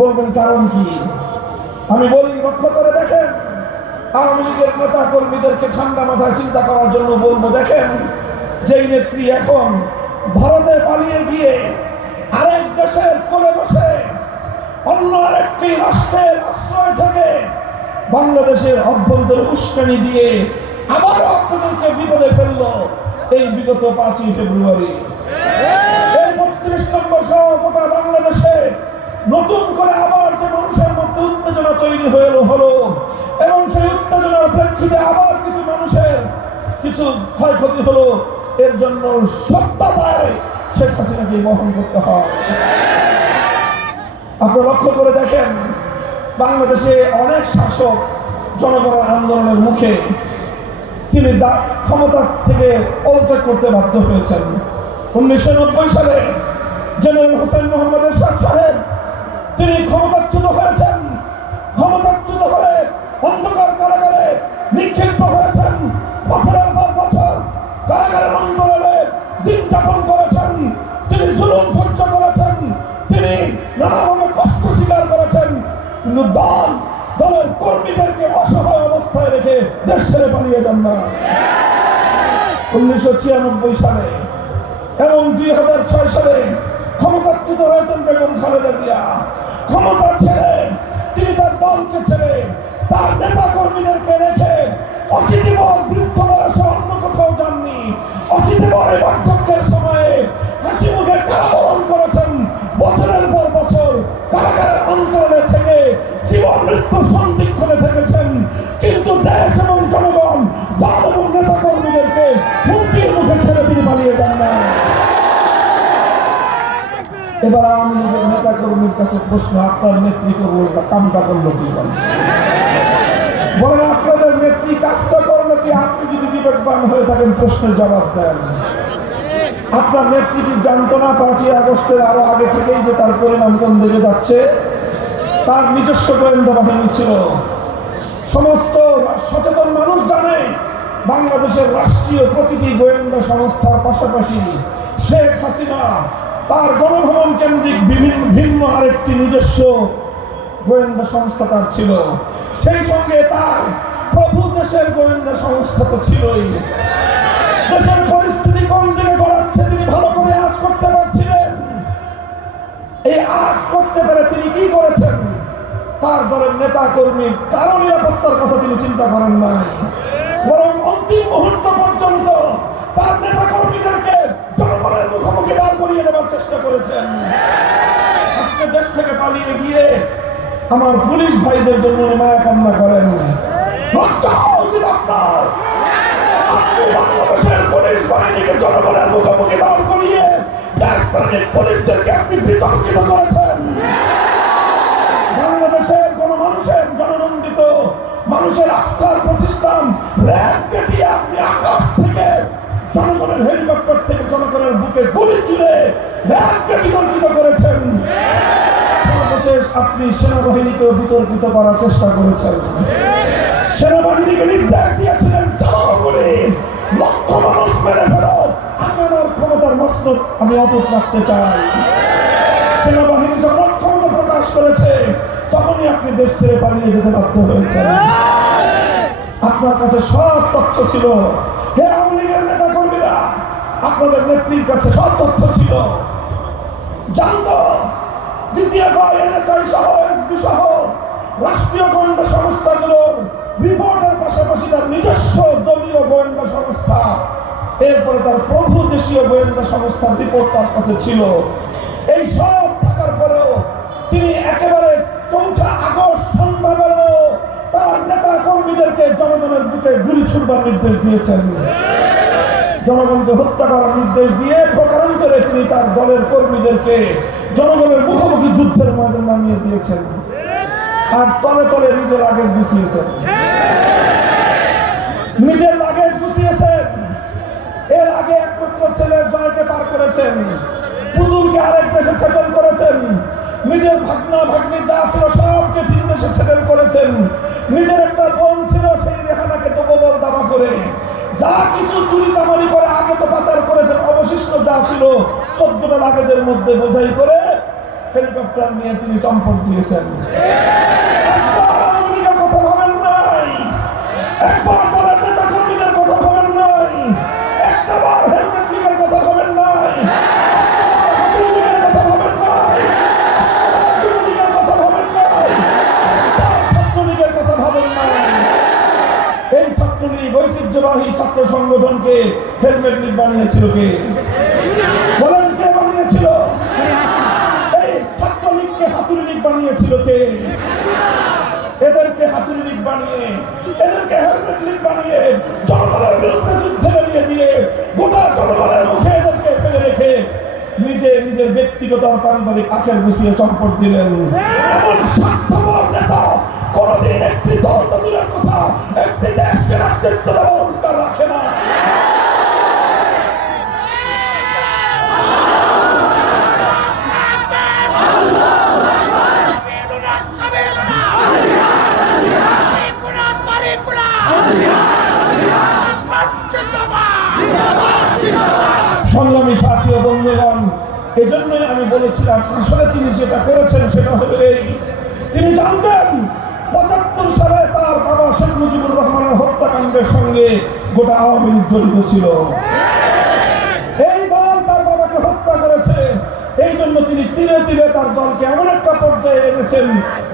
বলবেন কারণ কি? আমি বলি, লক্ষ্য করে দেখেন, আওয়ামী লীগের নেতা কর্মীদেরকে ঠান্ডা মাথায় চিন্তা করার জন্য বলবো, দেখেন যেই নেত্রী এখন ভারতে পালিয়ে গিয়ে আরেক দেশের কোলে বসে অন্য আরেকটি রাষ্ট্রের আশ্রয় থেকে বাংলাদেশের অভ্যন্তরে উস্কানি দিয়ে আবারও আপনাদেরকে বিপদে ফেললো এই বিগত 5ই ফেব্রুয়ারি। এই 32 নম্বর সহ গোটা বাংলাদেশে নতুন করে আবার যে মানুষের মধ্যে উত্তেজনা তৈরি হলো এবং সেই উত্তেজনার প্রেক্ষিতে আবার কিছু মানুষের কিছু ক্ষয়ক্ষতি হলো, এর জন্য সত্তা দায় শেখ হাসিনাকে বহন করতে হয়। আপনারা লক্ষ্য করে দেখেন, বাংলাদেশে অনেক শাসক জনগণের আন্দোলনের মুখে তিনি ক্ষমতা থেকে পদত্যাগ করতে বাধ্য হয়েছেন। 1990 সালে জেনারেল হোসেন মোহাম্মদ এরশাদ সাহেব তিনি ক্ষমতাচ্যুত হয়েছেন। ক্ষমতাচ্যুত হয়ে অন্ধকার কারাগারে নিক্ষিপ্ত হয়েছেন। বছরের পর বছর কারাগারের অন্তরে দিন যাপন করেছেন। তিনি জুলুম সহ্য করেছেন, তিনি নানাভাবে কষ্ট স্বীকার করেছেন, কিন্তু দলের কর্মীদেরকে অসহায় অবস্থায় রেখে দেশ ছেড়ে পালিয়ে যান না। 1996 সালে এবং 2006 সালে ক্ষমতাচ্যুত হয়েছেন বেগম খালেদা জিয়া। ক্ষমতা ছেড়ে তিনি তার দলকে ছেড়ে তার নেতা কর্মীদেরকে রেখে অচিদিবর বৃদ্ধ বয়সে অন্য কোথাও যাননি। অচিদিবর এই বার্ধক্যের সময়ে হাসি মুখে কারাবরণ করেছেন। বছরের পর বছর কারাগারের অন্তরে থেকে জীবন মৃত্যু সন্ধিক্ষণে থেকেছেন, কিন্তু দেশ এবং জনগণ দল এবং নেতা কর্মীদেরকে হুমকির মুখে ছেড়ে তিনি পালিয়ে যান না। এবার আওয়ামী লীগের নেতা কর্মীর কাছে প্রশ্ন, আপনার নেত্রী কামটা করলো কি? বলেন আপনাদের নেত্রী কাজটা করলো কি? আপনি যদি বিবেকবান হয়ে থাকেন প্রশ্নের জবাব দেন। আপনার নেত্রী কি জানতো না 5ই আগস্টের আরো আগে থেকেই যে তার পরিণাম কোন দিকে যাচ্ছে? তার নিজস্ব গোয়েন্দা বাহিনী ছিল। সমস্ত সচেতন মানুষ জানে বাংলাদেশের রাষ্ট্রীয় প্রতিটি গোয়েন্দা সংস্থার পাশাপাশি শেখ হাসিনা তার গণভবন কেন্দ্রিক ভিন্ন আরেকটি নিজস্ব গোয়েন্দা সংস্থা তার ছিল। সেই সঙ্গে তার প্রভু দেশের গোয়েন্দা সংস্থা তো ছিলই। দেশের পরিস্থিতি কোন দিকে গড়াচ্ছে তিনি ভালো করে আঁচ করতে পারছিলেন। এই আঁচ করতে পেরে তিনি কি করেছেন? তার দলের নেতা কর্মী কারো নিরাপত্তার কথা তিনি চিন্তা করেন নাই, বরং অন্তিম মুহূর্ত পর্যন্ত তার নেতা কর্মীদেরকে জনগণের মুখোমুখি দাঁড় করিয়ে দেওয়ার চেষ্টা করেছেন। আজকে দেশ থেকে পালিয়ে গিয়ে আমার পুলিশ ভাইদের জন্য মায়া কান্না করেন। লজ্জা হওয়া উচিত আপনার। আপনি বাংলাদেশের পুলিশ বাহিনীকে জনগণের মুখোমুখি দাঁড় করিয়ে দেশপ্রেমিক পুলিশদেরকে আপনি বিতর্কিত করেছেন। বাংলাদেশের কোন মানুষের জননন্দিত মানুষের আস্থার প্রতিষ্ঠান র্যাবকে দিয়ে আপনি আকাশ থেকে জনগণের হেলিকপ্টার থেকে জনগণের বুকে গুলি ছুড়ে র্যাবকে বিতর্কিত করেছেন। সর্বশেষ আপনি সেনাবাহিনীকেও বিতর্কিত করার চেষ্টা করেছেন। সেনাবাহিনীকে নির্দেশ দিয়েছিলেন চালাও গুলি, লক্ষ মানুষ মেরে ফেলো, আমি আমার ক্ষমতার মস্তক আমি অটুট রাখতে চাই। সেনাবাহিনী যখন ক্ষমতা প্রকাশ করেছে তখনই আপনি দেশ ছেড়ে পালিয়ে যেতে বাধ্য হয়েছেন। আপনার কাছে সব তথ্য ছিল। হে আওয়ামী লীগের নেতা কর্মীরা, আপনাদের নেত্রীর কাছে সব তথ্য ছিল। জানতো ডিজিএফআই, এনএসআই সহ এসবি সহ রাষ্ট্রীয় গোয়েন্দা সংস্থাগুলোর রিপোর্টের পাশাপাশি তার নিজস্ব দলীয় গোয়েন্দা সংস্থা, এরপরে তার প্রভু দেশীয় গোয়েন্দা সংস্থার রিপোর্ট তার কাছে ছিল। এই সব থাকার পরেও তিনি একেবারে 4 আগস্ট সন্ধ্যাবেলাও তার নেতা কর্মীদেরকে জনগণের বুকে গুলি ছুড়বার নির্দেশ দিয়েছেন। জনগণকে হত্যা করার নির্দেশ দিয়ে প্রকারান্তরে তিনি তার দলের কর্মীদেরকে জনগণের মুখোমুখি যুদ্ধের ময়দানে নামিয়ে দিয়েছেন। আর তলে তলে নিজের লাগেজ গুছিয়েছেন। নিজের লাগেজ গুছিয়েছেন। এর আগে একমাত্র ছেলে জয়কে পার করেছেন, পুতুলকে আরেক দেশে সেটেল করেছেন, নিজের ভাগনা ভাগ্নি যা ছিল সবকে 3 দেশে সেটেল করেছেন। নিজের একটা বোন ছিল, সেই রেহানাকে দোবল দাবা করে যা কিছু চুরি চামারি করে আগে তো পাচার করেছেন, অবশিষ্ট যা ছিল 14টা লাগেজের মধ্যে বোঝাই করে হেলিকপ্টার নিয়ে তিনি চম্পট দিয়েছেন। একবার আওয়ামী লীগের কথা ভাবেন নাই, একবার দলের নেতা কর্মীদের কথা ভাবেন নাই, একটাবার হেলমেট লীগের কথা ভাবেন নাই, লীগের কথা ভাবেন নাই, লীগের কথা ভাবেন নাই, ছাত্রলীগের কথা ভাবেন নাই। এই ছাত্রলীগ ঐতিহ্যবাহী ছাত্র সংগঠনকে হেলমেট লীগ বানিয়েছিল কে? বলেন কে বানিয়েছিল? এই ছাত্রলীগকে হাতুড়ি লীগ বানিয়েছিল কে? এদেরকে হাতুড়ি লীগ বানিয়ে, এদেরকে হেলমেট লীগ বানিয়ে জনগণের বিরুদ্ধে যুদ্ধে বেরিয়ে দিয়ে গোটা জনগণের মুখে এদেরকে ফেলে রেখে নিজের ব্যক্তিগত আর পারিবারিক আখের গুছিয়ে চম্পট দিলেন। এমন স্বার্থপর নেতা কোনদিন একটি দল দূরের কথা একটি দেশকে নেতৃত্ব দেওয়ার অধিকার রাখে না। সংগ্রামী সাথী ও বন্ধুগণ, এজন্যই আমি বলেছিলাম আসলে তিনি যেটা করেছেন সেটা হলো এই, তিনি জানতেন ৭৫ সালে তার বাবা শেখ মুজিবুর রহমানের হত্যাকাণ্ডের সঙ্গে গোটা আওয়ামী লীগ জড়িত ছিল। এই দল তার বাবাকে হত্যা করেছে, এই জন্য তিনি ধীরে ধীরে তার দলকে এমন একটা পর্যায়ে এনেছেন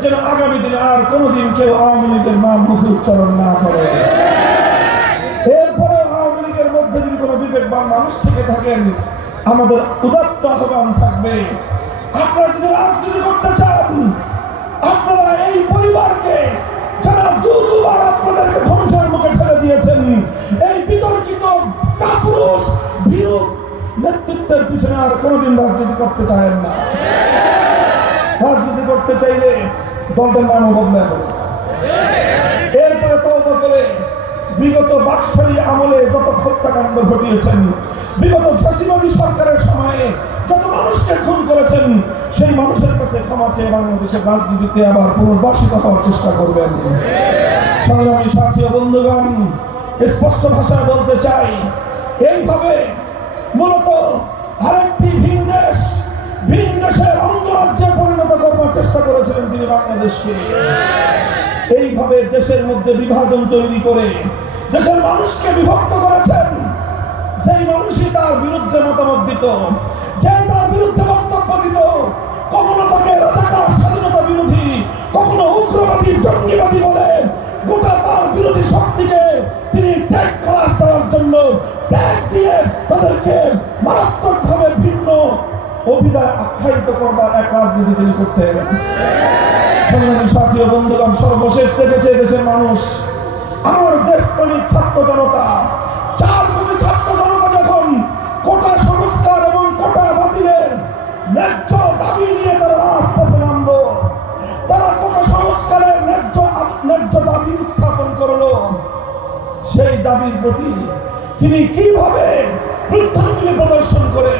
যেন আগামী দিনে আর কোনোদিন কেউ আওয়ামী লীগের নাম মুখে উচ্চারণ না করে। এরপরে আওয়ামী লীগের মধ্যে যদি কোনো বিবেকবান মানুষ থেকে থাকেন, আমাদের উদাত্ত আহ্বান থাকবে, আপনারা যদি রাজনীতি করতে চান, আপনারা এই পরিবারকে যারা দুবার আপনাদেরকে ধ্বংসের মুখে ঠেলে দিয়েছেন, এই বিতর্কিত কাপুরুষ ভীরু নেতৃত্বের পিছনে আর কোনোদিন রাজনীতি করতে চান না। রাজনীতি করতে চাইলে দলটার নামও বদলায় দেবে। এরপরে তওবা করে বিগত বাকশালী আমলে যত হত্যাকাণ্ড ঘটিয়েছেন, বিগত ফ্যাসিবাদী সরকারের সময়ে যত মানুষকে খুন করেছেন, সেই মানুষের কাছে ক্ষমা চেয়ে বাংলাদেশের রাজনীতিতে আবার পুনর্বাসিত হওয়ার চেষ্টা করবেন। সংগ্রামী সাথী ও বন্ধুগণ, স্পষ্ট ভাষায় বলতে চাই, এইভাবে মূলত আরেকটি ভিন দেশের অঙ্গরাজ্যে পরিণত করবার চেষ্টা করেছিলেন তিনি বাংলাদেশকে। এইভাবে দেশের মধ্যে বিভাজন তৈরি করে দেশের মানুষকে বিভক্ত করেছেন। সেই মানুষই তার বিরুদ্ধে মতামত দিত, যে তার বিরুদ্ধে বক্তব্য দিত, কখনো তাকে রাজাকার স্বাধীনতা বিরোধী, কখনো উগ্রবাদী জঙ্গিবাদী বলে গোটা তার বিরোধী শক্তিকে তিনি ত্যাগ করার দেওয়ার জন্য ত্যাগ দিয়ে তাদেরকে মারাত্মকভাবে ভিন্ন অভিধায় আখ্যায়িত করবার এক রাজনীতি তিনি করতে গেলেন। সংগ্রামী সাথী ও বন্ধুগণ, সর্বশেষ দেখেছে দেশের মানুষ, আমার দেশপ্রেমিক ছাত্র জনতা, 4 কোটি ছাত্র জনতা যখন কোটা সংস্কার এবং কোটা বাতিলের ন্যায্য দাবি নিয়ে তারা রাজপথে নামলো, তারা কোটা সংস্কারের ন্যায্য দাবি উত্থাপন করলো, সেই দাবির প্রতি তিনি কিভাবে বৃদ্ধাঙ্গুলি প্রদর্শন করে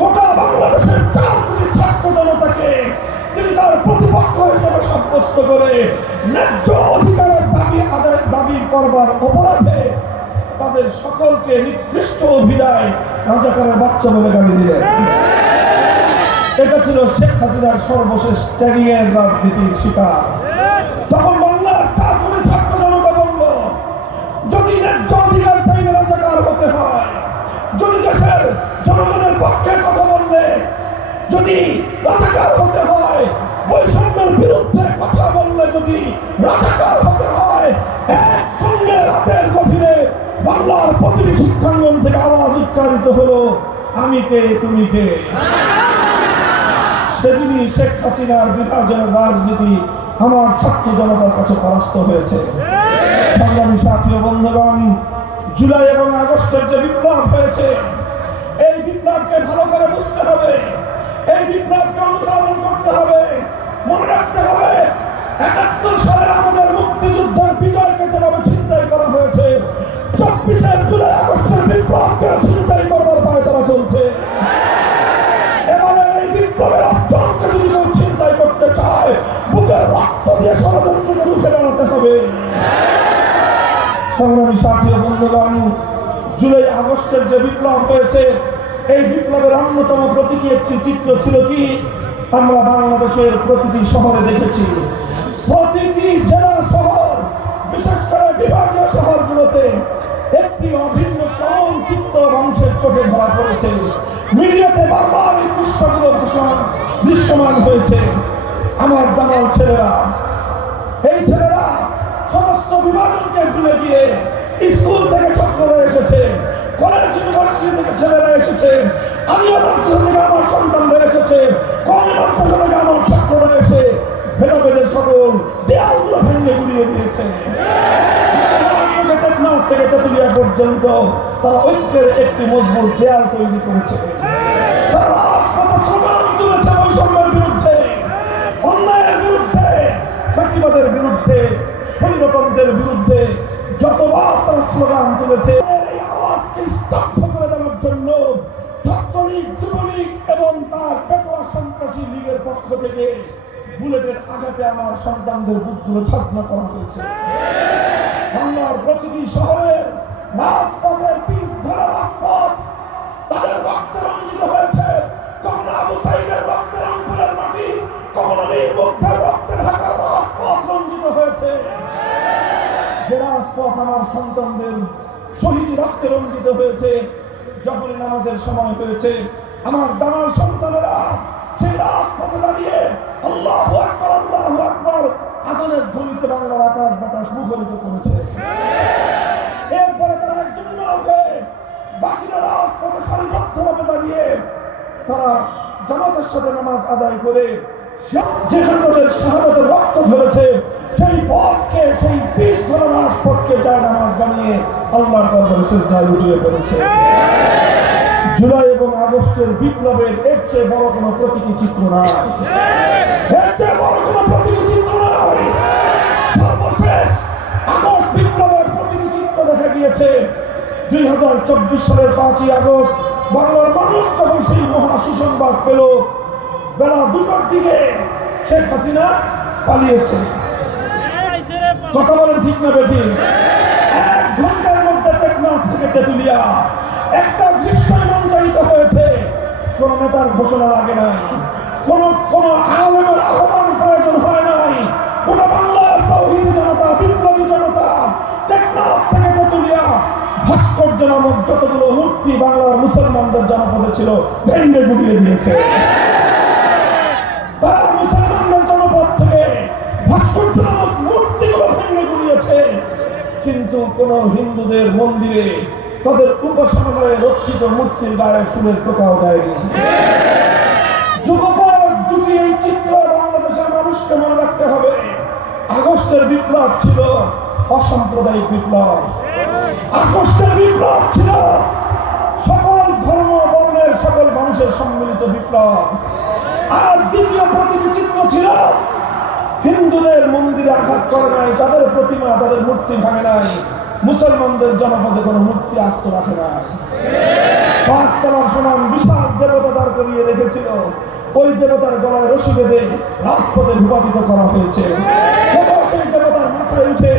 গোটা বাংলাদেশের 4 কোটি ছাত্র জনতাকে তিনি তার প্রতিপক্ষ হিসেবে সাব্যস্ত করে ন্যায্য অধিকারের দাবি করবার অপরাধে তাদের সকলকে নিকৃষ্ট অভিধায় রাজাকারের বাচ্চা বলে গালি দিলেন। এটা ছিল শেখ হাসিনার সর্বশেষ ত্যাগের রাজনীতির শিকার। তখন বাংলার 4 কোটি ছাত্র জনতা বলল, যদি ন্যায্য অধিকার চাইলে রাজাকার হতে হয়, যদি দেশের জনগণের পক্ষে কথা বললে যদি রাজাকার হতে হয়, বৈষম্যের বিরুদ্ধে কথা বললে যদি রাজাকার হতে হয়, একসঙ্গে রাতের গভীরে বাংলার প্রতিটি শিক্ষাঙ্গন থেকে আওয়াজ উচ্চারিত হলো, আমি কে তুমি কে। সেদিনই শেখ হাসিনার বিভাজনের রাজনীতি আমার ছাত্র জনতার কাছে পরাস্ত হয়েছে। সংগ্রামী সাথী ও বন্ধুগণ, জুলাই এবং আগস্টের যে বিপ্লব হয়েছে, এই বিপ্লবকে ভালো করে বুঝতে হবে, এই বিপ্লবকে অনুসরণ করতে হবে। মনে রাখতে হবে, ৭১ সালের আমাদের মুক্তিযুদ্ধের বিজয়কে যেভাবে ছিনতাই করা হয়েছে, ২৪ জুলাই আগস্টের বিপ্লবকে ছিনতাই করবার পায়ে তারা চলছে। এবারে এই বিপ্লবের অর্জনকে যদি কেউ ছিনতাই করতে চায়, বুকের রক্ত দিয়ে ষড়যন্ত্রকে রুখে দাঁড়াতে হবে। সংগ্রামী সাথী ও বন্ধুগণ, জুলাই আগস্টের যে বিপ্লব হয়েছে, এই বিপ্লবের অন্যতম প্রতীকী একটি চিত্র ছিল কি, আমরা বাংলাদেশের প্রতিটি শহরে দেখেছি, প্রতিটি জেলা শহর, বিশেষ করে বিভাগীয় শহরগুলোতে একটি অভিন্ন চরম চিত্র মানুষের চোখে ধরা পড়েছে। মিডিয়াতে বারবার এই দৃশ্যগুলো দৃশ্যমান হয়েছে। আমার দামাল ছেলেরা, এই ছেলেরা সমস্ত বিভাজনকে ভুলে গিয়ে স্কুল থেকে ছাত্ররা এসেছে, কলেজ ইউনিভার্সিটি থেকে ছেলেরা এসেছে, আমিও মাদ্রাসা থেকে আমার সন্তানরা এসেছে, কলেজ মাদ্রাসা থেকে আমার ছাত্ররা এসে ভেদাভেদের সকল দেয়ালগুলো ভেঙে গুড়িয়ে দিয়েছে। টেকনাফ থেকে তেতুলিয়া পর্যন্ত তারা ঐক্যের একটি মজবুত দেয়াল তৈরি করেছে। তারা রাজপথে স্লোগান তুলেছে বৈষম্যের বিরুদ্ধে, অন্যায়ের বিরুদ্ধে, ফাঁসিবাদের বিরুদ্ধে, স্বৈরতন্ত্রের বিরুদ্ধে যতবার তারা স্লোগান তুলেছে। এই আওয়াজকে স্তব্ধ করে দেওয়ার জন্য ছাত্রলীগ, যুবলীগ এবং তার পেটোয়া সন্ত্রাসী লীগের পক্ষ থেকে বুলেটের আঘাতে আমার সন্তানদের বুকগুলো ছাত্র করা হয়েছে। বাংলার প্রতিটি শহরের রাজপথের পিচ ধরা রাজপথ তাদের রক্তে রঞ্জিত হয়েছে। কখনো আবু সাইদের রক্তে রংপুরের মাটি, কখনো বীর মুগ্ধের রক্তে ঢাকার রাজপথ রঞ্জিত হয়েছে। যে রাজপথ আমার সন্তানদের শহীদ রক্তে রঞ্জিত হয়েছে, যখনই নামাজের সময় হয়েছে আমার দামাল সন্তানেরা সেই রাজপথে দাঁড়িয়ে আল্লাহু আকবার, আল্লাহু আকবার আজানের ধ্বনিতে বাংলার আকাশ বাতাস মুখরিত করেছে। এরপরে তারা একজন ইমামকে, বাকিরা রাজপথে সারিবদ্ধভাবে দাঁড়িয়ে তারা জামাতের সাথে নামাজ আদায় করে যেখানে তাদের শাহাদাতের রক্ত ধরেছে সেই পথকে, সেই পিঠ ধরা রাজপথকে যায় নামাজ বানিয়ে আল্লাহর দরবারে সিজদায় লুটিয়ে পড়েছে। জুলাই এবং আগস্টের বিপ্লবের এর চেয়ে বড় কোনো প্রতীকী চিত্র নাই, এর চেয়ে বড় কোনো প্রতীকী চিত্র নাই। সর্বশেষ আগস্ট বিপ্লবের প্রতীকী চিত্র দেখা গিয়েছে 2024 সালের 5ই আগস্ট। বাংলার মানুষ যখন সেই মহা সুসংবাদ পেল, বেলা 2টার দিকে শেখ হাসিনা পালিয়েছে। কথা বলেন ঠিক না বেঠিক? 1 ঘন্টার মধ্যে টেকনাফ থেকে তেতুলিয়া একটা দৃশ্যই মঞ্চায়িত হয়েছে। কোন নেতার ঘোষণা লাগে নাই, কোন আলেমের আহ্বান প্রয়োজন হয় নাই। কোন বাংলার তাওহীদি জনতা, বিপ্লবী জনতা টেকনাফ থেকে তেতুলিয়া ভাস্কর্য নামক যতগুলো মূর্তি বাংলার মুসলমানদের জনপদে ছিল ভেঙে গুড়িয়ে দিয়েছে। তারা মুসলমানদের জনপদ থেকে ভাস্কর্য নামক মূর্তিগুলো ভেঙে গুড়িয়েছে, কিন্তু কোন হিন্দুদের মন্দিরে তাদের উপাসনালয়ে রক্ষিত মূর্তির গায়ে ফুলের টোকাও দেয়নি। যুগপৎ দুটি এই চিত্র বাংলাদেশের মানুষকে মনে রাখতে হবে। আগস্টের বিপ্লব ছিল অসাম্প্রদায়িক বিপ্লব, আগস্টের বিপ্লব ছিল সকল ধর্ম বর্ণের সকল মানুষের সম্মিলিত বিপ্লব। আর দ্বিতীয় প্রতীকী চিত্র ছিল হিন্দুদের মন্দিরে আঘাত করে নাই, তাদের প্রতিমা, তাদের মূর্তি ভাঙে নাই, মুসলমানদের জনপদে কোনো মূর্তি আস্ত রাখে না। 5 তলার সমান বিশাল দেবতা দাঁড় করিয়ে রেখেছিল, ওই দেবতার গলায় রশি বেঁধে রাজপথে ভূপাতিত করা হয়েছে। সেই দেবতার মাথায় উঠে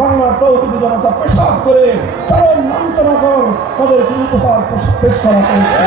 বাংলার তাওহীদি জনতা পেশাব করে চরম লাঞ্ছনাকর তাদেরকে উপহার পেশ করা হয়েছে।